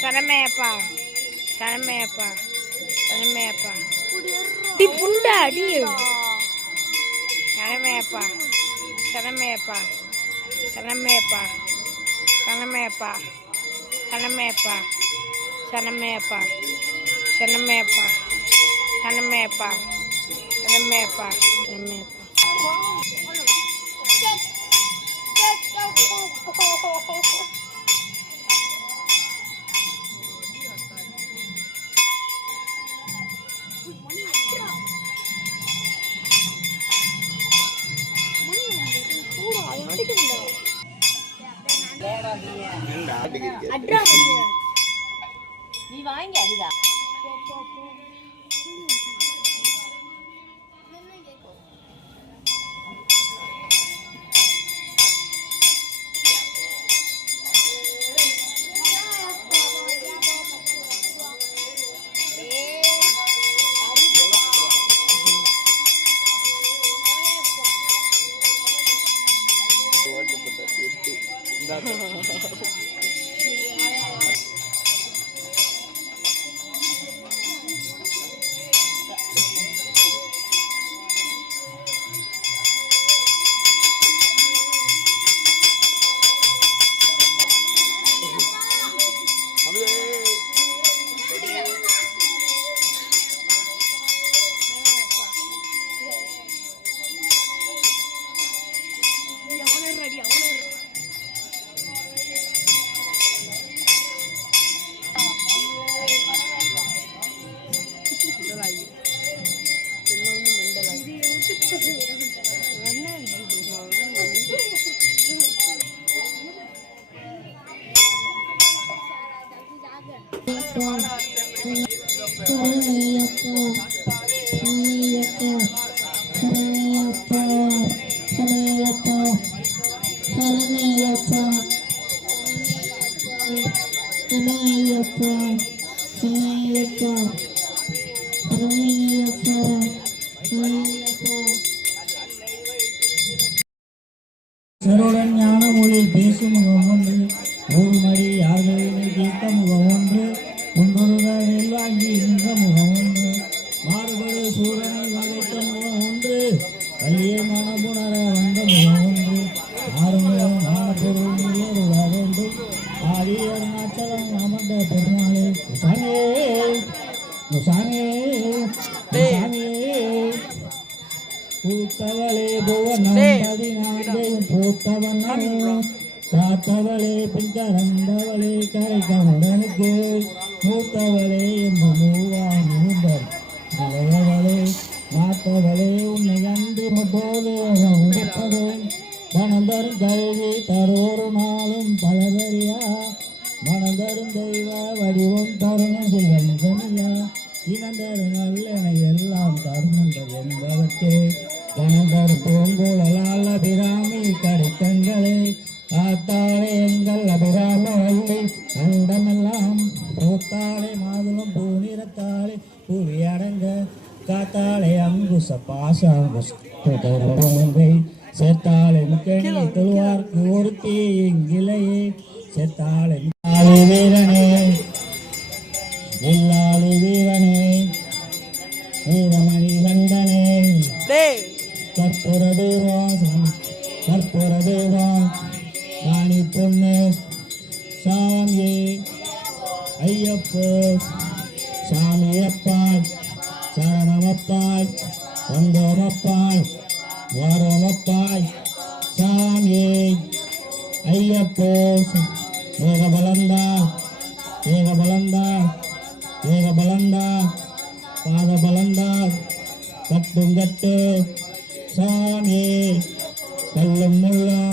Sana mepa, sana mepa, sana mepa di bunda dia sana mepa sana mepa sana mepa sana mepa sana mepa sana mepa sana mepa sana mepa அட்ரா நீ வாங்கி அதுதான் Thank you. கண்ணுக்கு மூத்தவளே என்று மூவா மிகுந்தர் இளையவளே மாத்தவளே உன்னை அன்று முட்டோதே உடைப்பதே மணந்தரும் கல்வி தரோரு நாளும் பழகரியா மணந்தரும் தெய்வ வடிவம் தருணம் செல்வம் சொன்னா இனந்தரும் நல்ல எல்லாம் தருணங்கள் என்பதற்கே மணந்தர் பூங்கோளால் அபிராமி கடைத்தங்களே காத்தாழ பூத்தாளே மாதுளம் பூ பூநிறத்தாளே புவி அடங்க காத்தாளே அங்குச பாசாங்கை சேர்த்தாளே முக்கணி தொழுவார்க்கு ஒருத்தி இங்கிலையே சேர்த்தாளே சாமியப்பாய் சரணமப்பாய் வந்தோமப்பாய் வாரோமப்பாய் சாமியே ஐயப்போ ஏக பலந்தா ஏக பலந்தா ஏக பலந்தா பாத பலந்தா கட்டும் கட்டு சாமியே கல்லும் முள்ளும்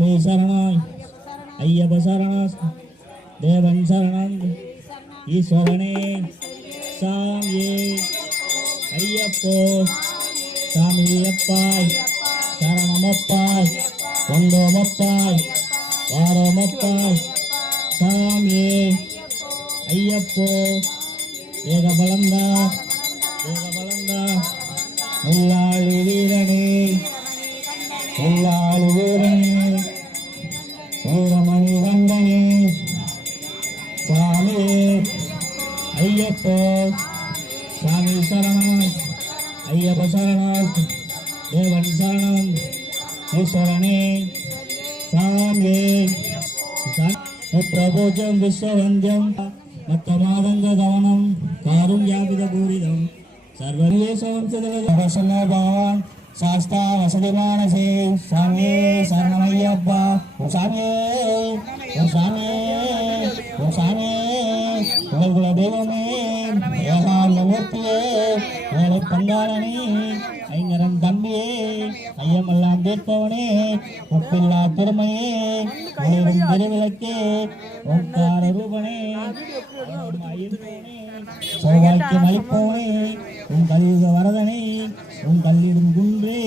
சாமி சரணம் ஐயப்ப சரணம் தேவன் சரணம். ஈஸ்வரனே சாமியே ஐயப்போ சாமி அப்பாய் சரணமப்பாய் கொண்டோமப்பாய் வாரோமப்பாய் சாமியே ஐயப்போ ஏக பலந்தா ஏக பலந்தா முள்ளாளி வீரனே முள்ளாளி வீரனே. ஐயப்ப சரணம். தேவன் சரணம். ஈஸ்வரனே சாமியே பிரபோஜம் விஸ்வவந்தியம் மத்தமாதங்க தவனம். காரும் யாபித பூரிதம் சர்வநேசவம்சதவசன பகவான். சாஸ்தா வசதி மானசே சாமியே சரணமையப்பா. ஓ சாமியே ஓ சாமியே ஓ சாமியே. உங்கள் குல தெய்வமே. ஏகாந்த மூர்த்தியே ஏழை பங்காளனே ஐயமெல்லாம் ஒப்பில்லா திருமையே வளரும் திருவிளக்கே ஓங்கார ரூபனே சௌவாக்கியம் அளிப்பவனே உன் கல்யுக வரதனே உன் கல்லிடும் குன்றே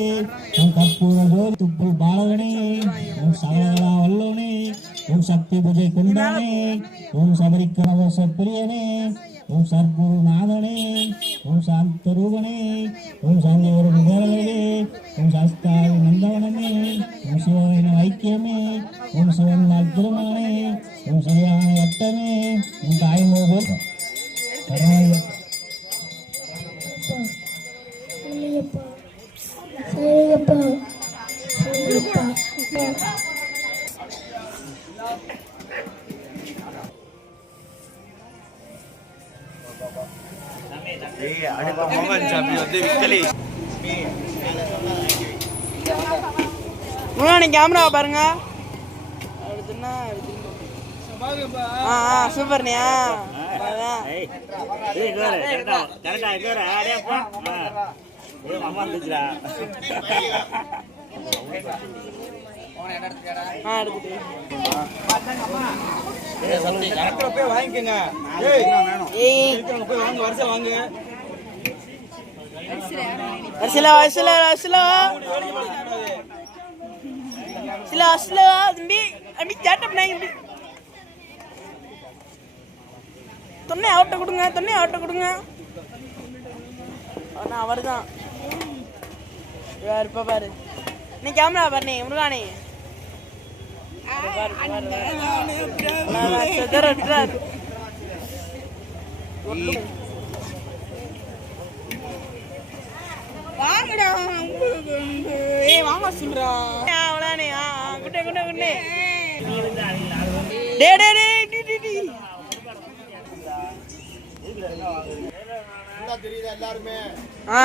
உன் கற்பூர ஜோதி துப்புள் பாலகனே உன் சகலகலா வல்லோனே உன் சக்தி பூஜை கொண்டானே உன் சபரிக்கணவச பிரியனே உன் சத்குரு நாதனே உன் சாந்த ரூபனே உன் சந்திவரு தேவர்களே உன் சாஸ்தாவி நந்தவனே ओम शिवाय ऐक्यमे ओम शिवम अग्रमाणे ओम शिवाय अट्टमे ओम ताई मोगो Iya, ada pamongan jambi nanti kali. முன்னாடி கேமரா பாருங்க. அடுத்துன்னா ஆ ஆ. சூப்பர்னியா அதான் ஆ எடுத்துட்டு. போய் வாங்கிக்கோங்க. ஏய் போய் வாங்க வருஷம் வாங்க. வரிசையில் வரிசையில் வரிசையில். சில அசில தம்பி. அப்படி சேட்டை பண்ணாங்க தம்பி. தொன்னை அவர்கிட்ட கொடுங்க தொன்னை அவர்கிட்ட கொடுங்க. ஆனால் அவர் தான் இப்போ பாரு. நீ கேமரா பாரு நீ முருகானி வாங்கடா ஏய் வாங்க சொல்றா குட்டே குட்டே டே டே டே டி டி டி ஆ.